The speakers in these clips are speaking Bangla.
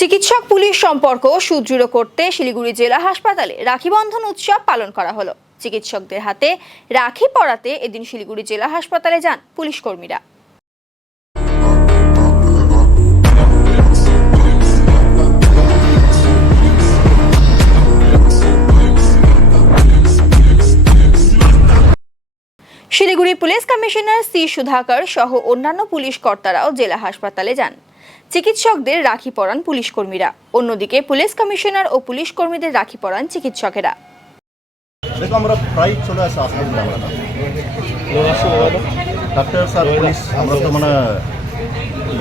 চিকিৎসক পুলিশ সম্পর্ক সুদৃঢ় করতে শিলিগুড়ি জেলা হাসপাতালে রাখি বন্ধন উৎসব পালন করা হলো। চিকিৎসকদের হাতে রাখি পরাতে এদিন শিলিগুড়ি জেলা হাসপাতালে যান পুলিশ কর্মীরা। Siliguri police commissioner C Sudhakar সহ অন্যান্য পুলিশ কর্তারাও জেলা হাসপাতালে যান। চিকিৎসকদের রাখি পরান পুলিশ কর্মীরা, অন্যদিকে পুলিশ কমিশনার ও পুলিশ কর্মীদের রাখি পরান চিকিৎসকেরা। দেখো আমরা প্রায় চলে আসি হাসপাতালে, আমরা ডাক্তার স্যার পুলিশ আমরা তো মানে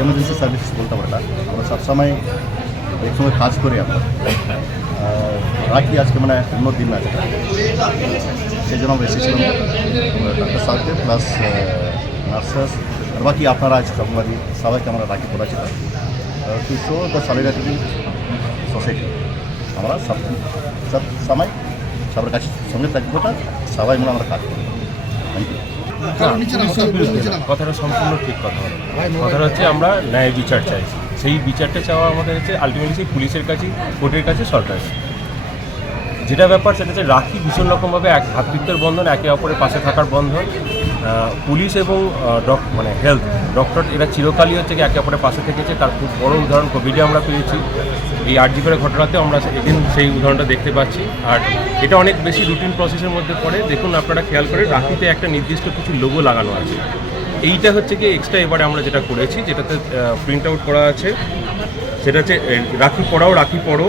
এমার্জেন্সি সার্ভিস বলতে পারি, আমরা সবসময় একসঙ্গে কাজ করি। আমরা রাখি আজকে মানে অন্য দিন আছে, সেই জন্য আমরা এসেছিলাম ডাক্তার স্যারকে প্লাস নার্সেস আর বাকি আপনারা আছে সবাইকে আমরা রাখি পড়াচ্ছিলাম to show the solidarity society. আমরা সব সময় সবার কাছে সঙ্গে থাকবো না, সবাই মিলে আমরা কাজ করবো। কথাটা সম্পূর্ণ ঠিক কথা হলো। কথাটা হচ্ছে আমরা ন্যায় বিচার চাইছি, সেই বিচারটা চাওয়া আমাদের হচ্ছে আলটিমেটলি সেই পুলিশের কাছে, কোর্টের কাছে, সরকারের কাছে। যেটা ব্যাপার সেটা হচ্ছে রাখি ভীষণ রকমভাবে এক ভ্রাতৃত্বের বন্ধন, একে অপরের পাশে থাকার বন্ধন। পুলিশ এবং মানে হেলথ ডক্টর এরা চিরকালই হচ্ছে একে অপরের পাশে থেকেছে। তার খুব বড় উদাহরণ কোভিডে আমরা পেয়েছি, এই আরজি করে ঘটনাতেও আমরা এদিন সেই উদাহরণটা দেখতে পাচ্ছি। আর এটা অনেক বেশি রুটিন প্রসেসের মধ্যে পড়ে। দেখুন আপনারা খেয়াল করে রাখিতে একটা নির্দিষ্ট কিছু লোগো লাগানো আছে। এইটা হচ্ছে কি এক্সট্রা এবারে আমরা যেটা করেছি, যেটাতে প্রিন্ট আউট করা আছে, সেটা হচ্ছে রাখি পড়াও রাখি পড়ো,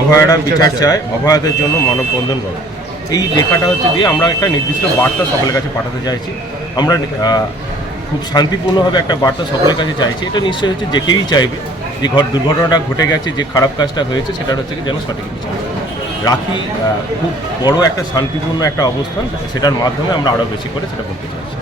অভয়ারা বিচার চায়, অভয়াদের জন্য মানববন্ধন করো। এই লেখাটা হচ্ছে দিয়ে আমরা একটা নির্দিষ্ট বার্তা সকলের কাছে পাঠাতে চাইছি। আমরা খুব শান্তিপূর্ণভাবে একটা বার্তা সকলের কাছে চাইছি। এটা নিশ্চয়ই হচ্ছে যে কেউই চাইবে যে দুর্ঘটনাটা ঘটে গেছে, যে খারাপ কাজটা হয়েছে, সেটা হচ্ছে কি যেন সঠিক বিচার। রাখি খুব বড় একটা শান্তিপূর্ণ একটা অবস্থান, সেটার মাধ্যমে আমরা আরও বেশি করে সেটা করতে চাইছি।